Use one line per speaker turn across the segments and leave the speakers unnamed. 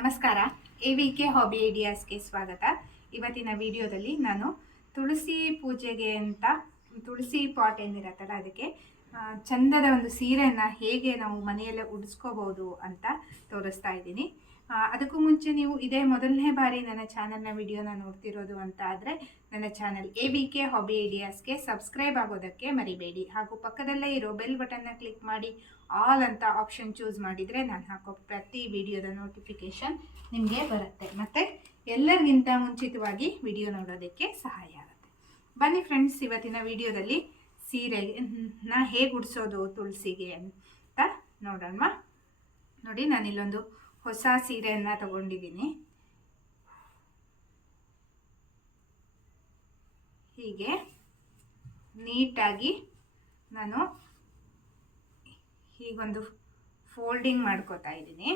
ನಮಸ್ಕಾರ. A V K hobby ಐಡಿಯಾಸ್ಗೆ ಸ್ವಾಗತ. ಇವತ್ತಿನ ವಿಡಿಯೋದಲ್ಲಿ ನಾನು ತುಳಸಿ ಪೂಜೆಗೆ ಅಂತ, ತುಳಸಿ ಪಾಟ್ ಏನಿರತ್ತಲ್ಲ ಅದಕ್ಕೆ ಚಂದದ ಒಂದು ಸೀರೆಯನ್ನು ಹೇಗೆ ನಾವು ಮನೆಯಲ್ಲೇ ಉಡಿಸ್ಕೋಬಹುದು ಅಂತ ತೋರಿಸ್ತಾ ಇದ್ದೀನಿ. ಅದಕ್ಕೂ ಮುಂಚೆ ನೀವು ಇದೇ ಮೊದಲನೇ ಬಾರಿ ನನ್ನ ಚಾನಲ್ನ ವಿಡಿಯೋನ ನೋಡ್ತಿರೋದು ಅಂತ ಆದರೆ ನನ್ನ channel A B K hobby ಐಡಿಯಾಸ್ಗೆ subscribe ಆಗೋದಕ್ಕೆ ಮರಿಬೇಡಿ. ಹಾಗೂ ಪಕ್ಕದಲ್ಲೇ ಇರೋ ಬೆಲ್ ಬಟನ್ನ ಕ್ಲಿಕ್ ಮಾಡಿ ಆಲ್ ಅಂತ ಆಪ್ಷನ್ ಚೂಸ್ ಮಾಡಿದರೆ ನಾನು ಹಾಕೋ ಪ್ರತಿ ವಿಡಿಯೋದ ನೋಟಿಫಿಕೇಷನ್ ನಿಮಗೆ ಬರುತ್ತೆ. ಮತ್ತು ಎಲ್ಲರಿಗಿಂತ ಮುಂಚಿತವಾಗಿ ವಿಡಿಯೋ ನೋಡೋದಕ್ಕೆ ಸಹಾಯ ಆಗುತ್ತೆ. ಬನ್ನಿ ಫ್ರೆಂಡ್ಸ್, ಇವತ್ತಿನ ವಿಡಿಯೋದಲ್ಲಿ ಸೀರೆನ ಹೇಗೆ ಉಡಿಸೋದು ತುಳಸಿಗೆ ಅಂತ ನೋಡೋಣ ನೋಡಿ ನಾನು ಇಲ್ಲೊಂದು ಹೊಸ ಸೀರೆಯನ್ನು ತಗೊಂಡಿದ್ದೀನಿ. ಹೀಗೆ ನೀಟಾಗಿ ನಾನು ಹೀಗೊಂದು ಫೋಲ್ಡಿಂಗ್ ಮಾಡ್ಕೋತಾ ಇದ್ದೀನಿ.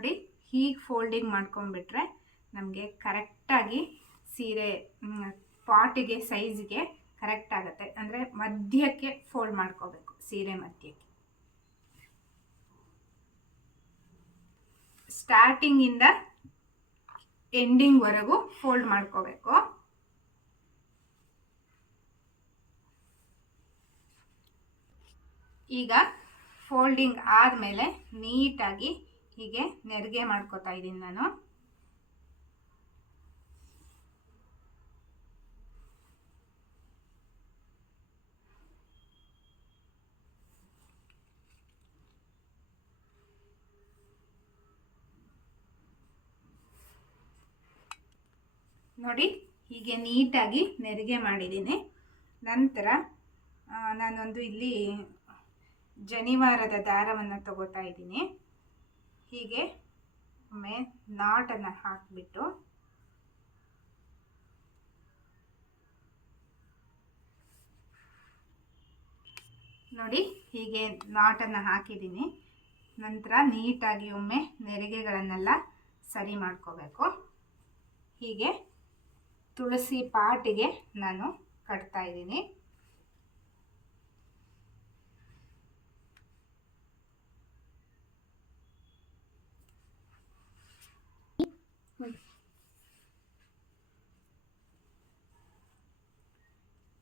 ನೋಡಿ ಹೀಗೆ ಫೋಲ್ಡಿಂಗ್ ಮಾಡ್ಕೊಂಡ್ಬಿಟ್ರೆ ನಮಗೆ ಕರೆಕ್ಟಾಗಿ ಸೀರೆ ಪಾಟಿಗೆ ಸೈಜ್ಗೆ ಕರೆಕ್ಟ್ ಆಗುತ್ತೆ. ಅಂದರೆ ಮಧ್ಯಕ್ಕೆ ಫೋಲ್ಡ್ ಮಾಡ್ಕೋಬೇಕು, ಸೀರೆ ಮಧ್ಯಕ್ಕೆ. ಸ್ಟಾರ್ಟಿಂಗಿಂದ ಎಂಡಿಂಗ್ವರೆಗೂ ಫೋಲ್ಡ್ ಮಾಡ್ಕೋಬೇಕು. ಈಗ ಫೋಲ್ಡಿಂಗ್ ಆದಮೇಲೆ ನೀಟಾಗಿ ಹೀಗೆ ನೆರಿಗೆ ಮಾಡ್ಕೋತಾ ಇದ್ದೀನಿ ನಾನು. ನೋಡಿ, ಹೀಗೆ ನೀಟಾಗಿ ನೆರಿಗೆ ಮಾಡಿದ್ದೀನಿ. ನಂತರ ನಾನೊಂದು ಇಲ್ಲಿ ಜನಿವಾರದ ದಾರವನ್ನು ತಗೋತಾ ಇದ್ದೀನಿ. ಹೀಗೆ ಒಮ್ಮೆ ನಾಟನ್ನು ಹಾಕಿಬಿಟ್ಟು ನೋಡಿ ಹೀಗೆ ನಾಟನ್ನು ಹಾಕಿದ್ದೀನಿ. ನಂತರ ನೀಟಾಗಿ ಒಮ್ಮೆ ನೆರಿಗೆಗಳನ್ನೆಲ್ಲ ಸರಿ ಮಾಡ್ಕೋಬೇಕು. ಹೀಗೆ ತುಳಸಿ ಪಾಟಿಗೆ ನಾನು ಕಟ್ತಾ ಇದ್ದೀನಿ.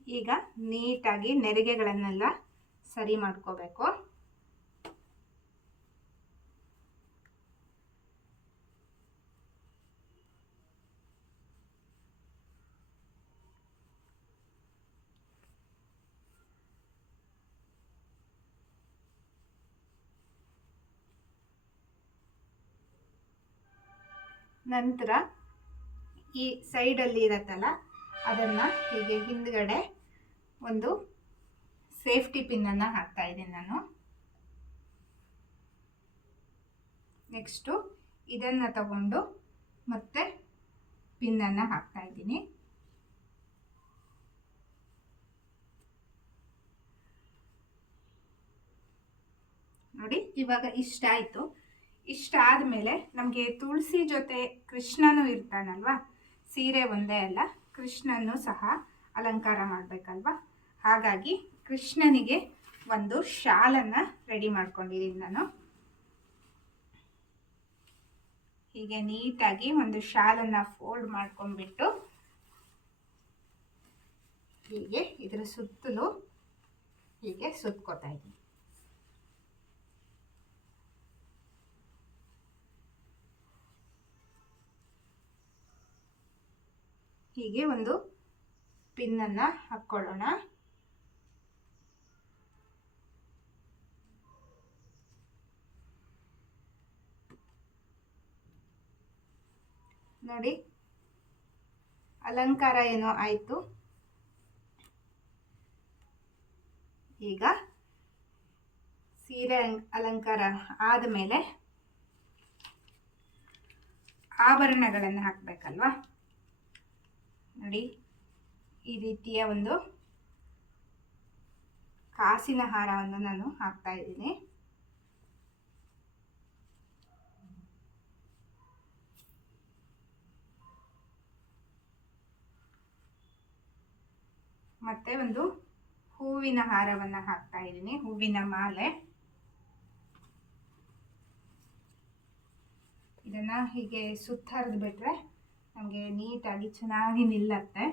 ಈಗ ನೀಟಾಗಿ ನೆರಿಗೆಗಳನ್ನೆಲ್ಲ ಸರಿ ಮಾಡ್ಕೋಬೇಕು. ನಂತರ ಈ ಸೈಡಲ್ಲಿ ಇರತ್ತಲ್ಲ ಅದನ್ನು ಹೀಗೆ ಹಿಂದ್ಗಡೆ ಒಂದು ಸೇಫ್ಟಿ ಪಿನ್ನನ್ನು ಹಾಕ್ತಾ ಇದ್ದೀನಿ ನಾನು. ನೆಕ್ಸ್ಟು ಇದನ್ನು ತಗೊಂಡು ಮತ್ತೆ ಪಿನ್ನನ್ನು ಹಾಕ್ತಾ ಇದ್ದೀನಿ. ನೋಡಿ, ಇವಾಗ ಇಷ್ಟ ಆಯಿತು. ಇಷ್ಟ ಆದಮೇಲೆ ನಮಗೆ ತುಳಸಿ ಜೊತೆ ಕೃಷ್ಣನೂ ಇರ್ತಾನಲ್ವಾ? ಸೀರೆ ಒಂದೇ ಅಲ್ಲ, ಕೃಷ್ಣನೂ ಸಹ ಅಲಂಕಾರ ಮಾಡಬೇಕಲ್ವಾ? ಹಾಗಾಗಿ ಕೃಷ್ಣನಿಗೆ ಒಂದು ಶಾಲನ್ನು ರೆಡಿ ಮಾಡ್ಕೊಂಡಿದ್ದೀನಿ ನಾನು. ಹೀಗೆ ನೀಟಾಗಿ ಒಂದು ಶಾಲನ್ನು ಫೋಲ್ಡ್ ಮಾಡ್ಕೊಂಡ್ಬಿಟ್ಟು ಹೀಗೆ ಇದರ ಸುತ್ತಲೂ ಹೀಗೆ ಸುತ್ಕೋತಾ ಇದ್ದೀನಿ. ಹೀಗೆ ಒಂದು ಪಿನ್ನನ್ನು ಹಾಕ್ಕೊಳ್ಳೋಣ. ನೋಡಿ. ಅಲಂಕಾರ ಏನೋ ಆಯಿತು. ಈಗ ಸೀರೆ ಅಲಂಕಾರ ಆದಮೇಲೆ ಆಭರಣಗಳನ್ನು ಹಾಕಬೇಕಲ್ವಾ? ನೋಡಿ, ಈ ರೀತಿಯ ಒಂದು ಕಾಸಿನ ಹಾರವನ್ನು ನಾನು ಹಾಕ್ತಾ ಇದ್ದೀನಿ. ಮತ್ತು ಒಂದು ಹೂವಿನ ಹಾರವನ್ನು ಹಾಕ್ತಾ ಇದ್ದೀನಿ. ಹೂವಿನ ಮಾಲೆ. ಇದನ್ನು ಹೀಗೆ ಸುತ್ತ ಬಿಟ್ರೆ ನಮಗೆ ನೀಟಾಗಿ ಚೆನ್ನಾಗಿ ನಿಲ್ಲತ್ತೆ.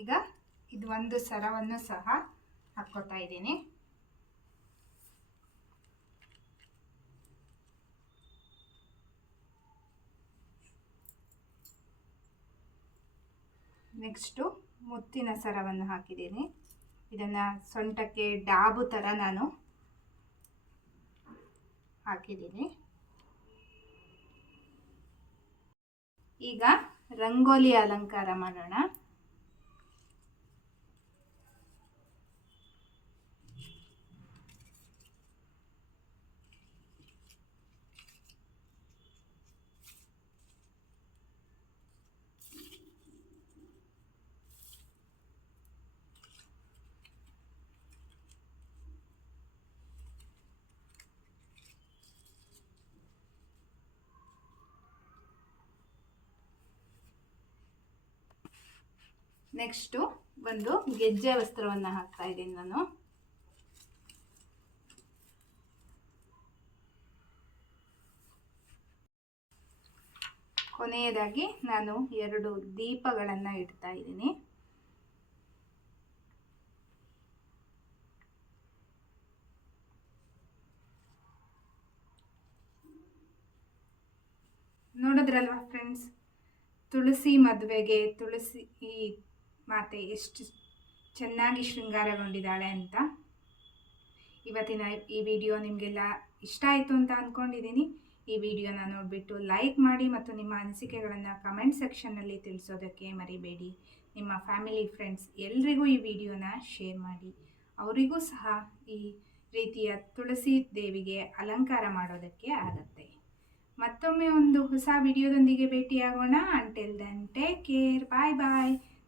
ಈಗ ಇದು ಒಂದು ಸರವನ್ನು ಸಹ ಹಾಕ್ಕೋತಾ ಇದ್ದೀನಿ. ನೆಕ್ಸ್ಟು ಮುತ್ತಿನ ಸರವನ್ನು ಹಾಕಿದ್ದೀನಿ. ಇದನ್ನು ಸೊಂಟಕ್ಕೆ ಡಾಬು ಥರ ನಾನು ಹಾಕಿದ್ದೀನಿ. ಈಗ ರಂಗೋಲಿ ಅಲಂಕಾರ ಮಾಡೋಣ. ನೆಕ್ಸ್ಟು ಒಂದು ಗೆಜ್ಜೆ ವಸ್ತ್ರವನ್ನು ಹಾಕ್ತಾ ಇದ್ದೀನಿ ನಾನು. ಕೊನೆಯದಾಗಿ ನಾನು ಎರಡು ದೀಪಗಳನ್ನು ಇಡ್ತಾ ಇದ್ದೀನಿ. ನೋಡಿದ್ರಲ್ವಾ ಫ್ರೆಂಡ್ಸ್? ತುಳಸಿ ಮದುವೆಗೆ ತುಳಸಿ ಈ ಮಾತೆ, ಎಷ್ಟು ಚೆನ್ನಾಗಿ ಶೃಂಗಾರಗೊಂಡಿದ್ದಾಳೆ ಅಂತ. ಇವತ್ತಿನ ಈ ವಿಡಿಯೋ ನಿಮಗೆಲ್ಲ ಇಷ್ಟ ಆಯಿತು ಅಂತ ಅಂದ್ಕೊಂಡಿದ್ದೀನಿ ಈ ವಿಡಿಯೋನ ನೋಡಿಬಿಟ್ಟು ಲೈಕ್ ಮಾಡಿ ಮತ್ತು ನಿಮ್ಮ ಅನಿಸಿಕೆಗಳನ್ನು ಕಮೆಂಟ್ ಸೆಕ್ಷನ್ನಲ್ಲಿ ತಿಳಿಸೋದಕ್ಕೆ ಮರಿಬೇಡಿ. ನಿಮ್ಮ ಫ್ಯಾಮಿಲಿ ಫ್ರೆಂಡ್ಸ್ ಎಲ್ರಿಗೂ ಈ ವಿಡಿಯೋನ ಶೇರ್ ಮಾಡಿ. ಅವರಿಗೂ ಸಹ ಈ ರೀತಿಯ ತುಳಸಿ ದೇವಿಗೆ ಅಲಂಕಾರ ಮಾಡೋದಕ್ಕೆ ಆಗುತ್ತೆ. ಮತ್ತೊಮ್ಮೆ ಒಂದು ಹೊಸ ವಿಡಿಯೋದೊಂದಿಗೆ ಭೇಟಿಯಾಗೋಣ. Until then take care bye bye